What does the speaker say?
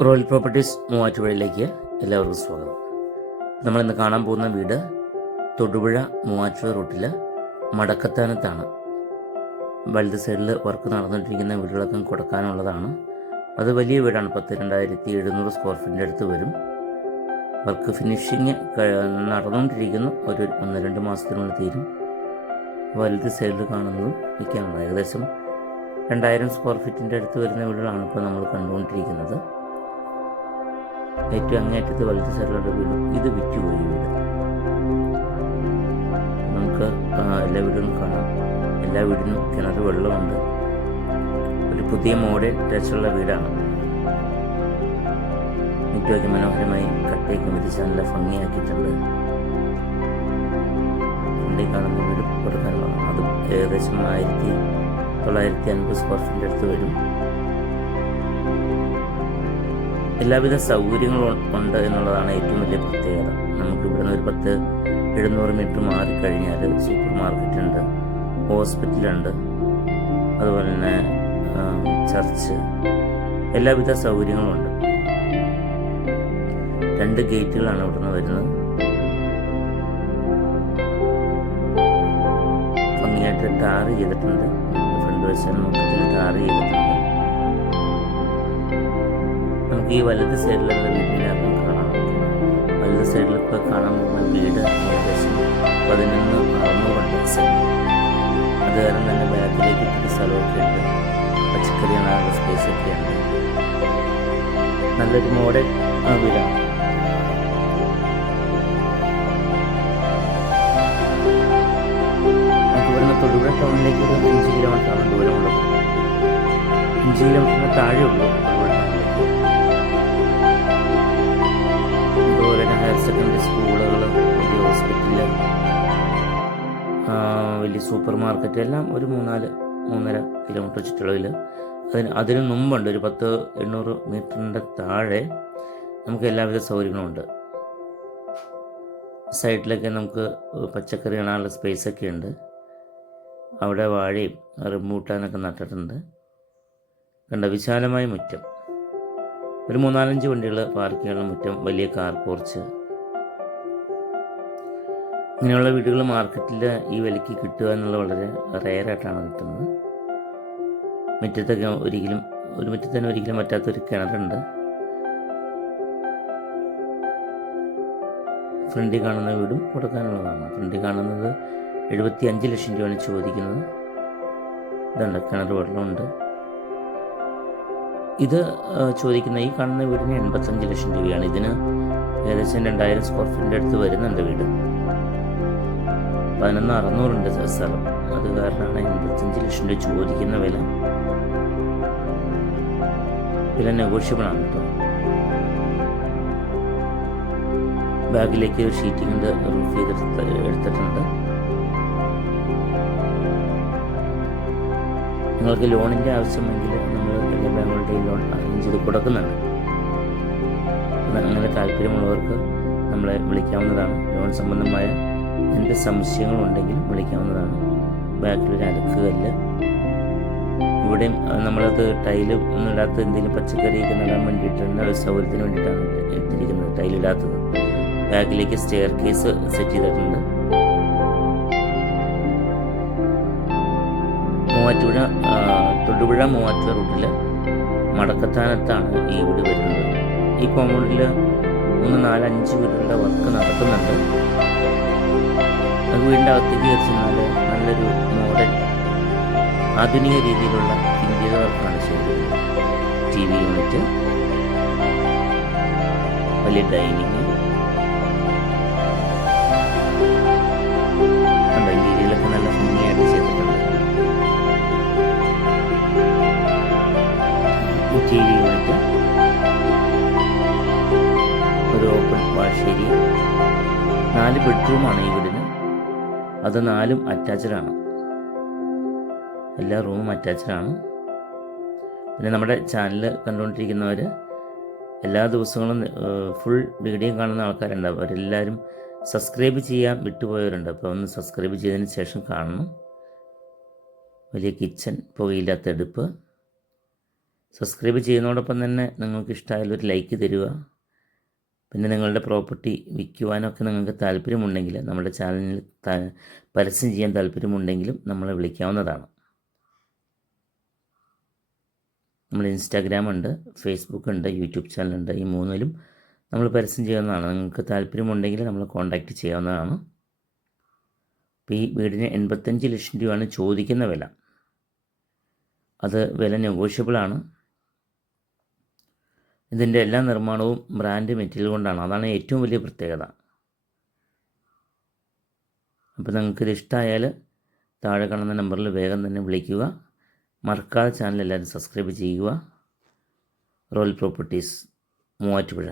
Royal properties മൂവാറ്റുപുഴയിലേക്ക് എല്ലാവർക്കും സ്വാഗതം. നമ്മളിന്ന് കാണാൻ പോകുന്ന വീട് തൊടുപുഴ മൂവാറ്റുപുഴ റൂട്ടിൽ മടക്കത്താനത്താണ്. വലത് സൈഡിൽ വർക്ക് നടന്നുകൊണ്ടിരിക്കുന്ന വീടുകളൊക്കെ കൊടുക്കാനുള്ളതാണ്. അത് വലിയ വീടാണ്, 2,700 സ്ക്വയർ ഫീറ്റിൻ്റെ അടുത്ത് വരും. വർക്ക് ഫിനിഷിങ് നടന്നുകൊണ്ടിരിക്കുന്നു. ഒരു 1-2 മാസത്തിനുള്ളിൽ തീരും. വലത് സൈഡിൽ കാണുന്നതും വിൽക്കാനുള്ളത് ഏകദേശം 2,000 സ്ക്വയർ ഫീറ്റിൻ്റെ അടുത്ത് വരുന്ന വീടുകളാണ് ഇപ്പോൾ നമ്മൾ കണ്ടുകൊണ്ടിരിക്കുന്നത്. ഏറ്റവും അങ്ങേറ്റത്ത് വലത് സൈഡിലുള്ള വീട് ഇത് വിറ്റുപോയി വീട്. നമുക്ക് എല്ലാ വീടുകളും കാണാം. എല്ലാ വീടിനും കിണർ വെള്ളമുണ്ട്. ഒരു പുതിയ മോഡേൺ ടച്ചുള്ള വീടാണ്. മുറ്റമൊക്കെ മനോഹരമായി കട്ടയൊക്കെ വിരിച്ച് നല്ല ഭംഗിയാക്കിയിട്ടുണ്ട്. ഇവിടെ കാണുന്ന വീട് കൊടുക്കാനുള്ളതാണ്. അതും ഏകദേശം 1,950 സ്ക്വയർ ഫീറ്റിൻ്റെ അടുത്ത് വരും. എല്ലാവിധ സൗകര്യങ്ങളും ഉണ്ട് എന്നുള്ളതാണ് ഏറ്റവും വലിയ പ്രത്യേകത. നമുക്ക് ഇവിടെ നിന്ന് ഒരു 10-700 മീറ്റർ മാറിക്കഴിഞ്ഞാൽ സൂപ്പർ മാർക്കറ്റുണ്ട്, ഹോസ്പിറ്റലുണ്ട്, അതുപോലെ തന്നെ ചർച്ച്, എല്ലാവിധ സൗകര്യങ്ങളുമുണ്ട്. 2 ഗേറ്റുകളാണ് ഇവിടെ നിന്ന് വരുന്നത്. ഭംഗിയായിട്ട് ടാർ ചെയ്തിട്ടുണ്ട്. ഫ്രണ്ട് വശം മൊത്തത്തിൽ ടാർ ചെയ്തിട്ടുണ്ട്. നമുക്ക് ഈ വലത് സൈഡിലുള്ള വീടിനകം കാണാം. വലത് സൈഡിൽ ഇപ്പോൾ കാണാൻ പോകുന്ന വീട് ഏകദേശം 11,600 സെൻറ്റ്. അത് കാരണം തന്നെ ബാക്കിലേക്ക് ഒത്തിരി സ്ഥലമൊക്കെ ഉണ്ട്. പച്ചക്കറി കാണാനുള്ള സ്പേസൊക്കെ ഉണ്ട്. നല്ലൊരു മോഡൽ വീടാണ്. നമുക്ക് ഇവിടുന്ന് തൊടുപുഴ ടൗണിലേക്ക് ഒരു 5 കിലോമീറ്ററാണ് ദൂരമുള്ളത്. 5 കിലോമീറ്ററിന് താഴെയുള്ളൂ ഹയർ സെക്കൻഡറി സ്കൂളുകൾ, വലിയ ഹോസ്പിറ്റല്, വലിയ സൂപ്പർ മാർക്കറ്റ് എല്ലാം ഒരു 3-3.5 കിലോമീറ്റർ ചുറ്റളവിൽ. അതിന് മുമ്പുണ്ട് ഒരു 10-800 മീറ്ററിൻ്റെ താഴെ നമുക്ക് എല്ലാവിധ സൗകര്യങ്ങളുമുണ്ട്. സൈഡിലൊക്കെ നമുക്ക് പച്ചക്കറി കാണാനുള്ള സ്പേസൊക്കെ ഉണ്ട്. അവിടെ വാഴയും റംബൂട്ടാനൊക്കെ നട്ടിട്ടുണ്ട്. കണ്ട വിശാലമായ മുറ്റം, ഒരു 3-4 വണ്ടികൾ പാർക്ക് ചെയ്യാനുള്ള മുറ്റം, വലിയ കാർ പോർച്ച്. ഇങ്ങനെയുള്ള വീടുകൾ മാർക്കറ്റിൽ ഈ വിലയ്ക്ക് കിട്ടുക എന്നുള്ളത് വളരെ റെയറായിട്ടാണ് കിട്ടുന്നത്. മുറ്റത്തൊക്കെ ഒരു മുറ്റത്തിന് ഒരിക്കലും പറ്റാത്തൊരു കിണറുണ്ട്. ഫ്രണ്ടിൽ കാണുന്ന വീടും കൊടുക്കാനുള്ളതാണ്. ഫ്രണ്ടിൽ കാണുന്നത് 75 ലക്ഷം രൂപയാണ് ചോദിക്കുന്നത്. ഇതുണ്ട്, കിണർ വെള്ളമുണ്ട്. ഇത് ചോദിക്കുന്ന ഈ കാണുന്ന വീടിന് 85 ലക്ഷം രൂപയാണ്. ഇതിന് ഏകദേശം 2,000 സ്ക്വയർ ഫീറ്റിൻ്റെ അടുത്ത് വരുന്നുണ്ട് വീട്. 11,600 സ്ഥലം. അത് കാരണമാണ് 85 ലക്ഷം രൂപ ചോദിക്കുന്ന വില. വില നെഗോഷ്യബിൾ ആണ് കേട്ടോ. ബാഗിലേക്ക് ഷീറ്റിംഗ് റൂഫ് എടുത്തിട്ടുണ്ട്. നിങ്ങൾക്ക് ലോണിൻ്റെ ആവശ്യമെങ്കിൽ നമ്മൾ എല്ലാ ബാങ്കുകളുടെയും ലോൺ അറേഞ്ച് ചെയ്ത് കൊടുക്കുന്നുണ്ട്. അങ്ങനെ താല്പര്യമുള്ളവർക്ക് നമ്മളെ വിളിക്കാവുന്നതാണ്. ലോൺ സംബന്ധമായ എന്ത് സംശയങ്ങളുണ്ടെങ്കിലും വിളിക്കാവുന്നതാണ്. ബാക്കിലൊരു അലക്കുകല്ല്, ഇവിടെയും നമ്മളത് ടൈല് ഒന്നും ഇടാത്ത എന്തെങ്കിലും പച്ചക്കറിയൊക്കെ നടാൻ വേണ്ടിയിട്ടുണ്ട്, സൗകര്യത്തിന് വേണ്ടിയിട്ടാണ് ഇട്ടിരിക്കുന്നത് ടൈലിടാത്തത്. ബാക്കിലേക്ക് സ്റ്റെയർ കേസ് സെറ്റ് ചെയ്തിട്ടുണ്ട്. തൊടുപുഴ മൂവാറ്റുപുഴ റൂട്ടിൽ മടക്കത്താനത്താണ് ഈ വീട് വരുന്നത്. ഈ കോമ്പൗണ്ടിൽ 3-4-5 വീടുകളുടെ വർക്ക് നടക്കുന്നുണ്ട്. അത് വീടിൻ്റെ അകത്തേക്ക് കയറിച്ചെന്നാൽ നല്ലൊരു മോഡൽ ആധുനിക രീതിയിലുള്ള ഇന്റീരിയർ വർക്കാണ് ചെയ്യുന്നത്. TV യൂണിറ്റ്, വലിയ ഡൈനിങ്, ഇന്റീരിയലൊക്കെ നല്ല ഭംഗിയായിട്ട് ചെയ്തിട്ടുണ്ട്. TV യൂണിറ്റ്, ഒരു ഓപ്പൺ വാഷ് ഏരിയ, 4 ബെഡ്റൂമാണ് ഈ വീടിന്. അത് 4ഉം അറ്റാച്ച്ഡാണ്. എല്ലാ റൂമും അറ്റാച്ച്ഡാണ്. പിന്നെ നമ്മുടെ ചാനൽ കണ്ടുകൊണ്ടിരിക്കുന്നവർ എല്ലാ ദിവസങ്ങളും ഫുൾ വീഡിയോ കാണുന്ന ആൾക്കാരുണ്ടാവും. അവരെല്ലാവരും സബ്സ്ക്രൈബ് ചെയ്യാൻ വിട്ടുപോയവരുണ്ട്. അപ്പോൾ ഒന്ന് സബ്സ്ക്രൈബ് ചെയ്തതിന് ശേഷം കാണണം. വലിയ കിച്ചൺ, പുകയില്ലാത്ത അടുപ്പ്, സബ്സ്ക്രൈബ് ചെയ്യുന്നതോടൊപ്പം തന്നെ നിങ്ങൾക്ക് ഇഷ്ടമായാലൊരു ലൈക്ക് തരിക. പിന്നെ നിങ്ങളുടെ പ്രോപ്പർട്ടി വിൽക്കുവാനൊക്കെ നിങ്ങൾക്ക് താല്പര്യമുണ്ടെങ്കിൽ നമ്മുടെ ചാനലിൽ പരസ്യം ചെയ്യാൻ താല്പര്യമുണ്ടെങ്കിലും നമ്മളെ വിളിക്കാവുന്നതാണ്. നമ്മൾ ഇൻസ്റ്റാഗ്രാം ഉണ്ട്, ഫേസ്ബുക്ക് ഉണ്ട്, യൂട്യൂബ് ചാനലുണ്ട്. ഈ മൂന്നിലും നമ്മൾ പരസ്യം ചെയ്യുന്നതാണ്. നിങ്ങൾക്ക് താല്പര്യമുണ്ടെങ്കിൽ നമ്മളെ കോൺടാക്റ്റ് ചെയ്യാവുന്നതാണ്. അപ്പോൾ ഈ വീടിന് 85 ലക്ഷം രൂപയാണ് ചോദിക്കുന്ന വില. അത് വില നെഗോഷ്യബിളാണ്. ഇതിൻ്റെ എല്ലാ നിർമ്മാണവും ബ്രാൻഡ് മെറ്റീരിയൽ കൊണ്ടാണ്. അതാണ് ഏറ്റവും വലിയ പ്രത്യേകത. അപ്പോൾ നിങ്ങൾക്കിത് ഇഷ്ടമായാൽ താഴെ കാണുന്ന നമ്പറിൽ വേഗം തന്നെ വിളിക്കുക. മറക്കാതെ ചാനൽ എല്ലാവരും സബ്സ്ക്രൈബ് ചെയ്യുക. Royal properties Muvattupuzha.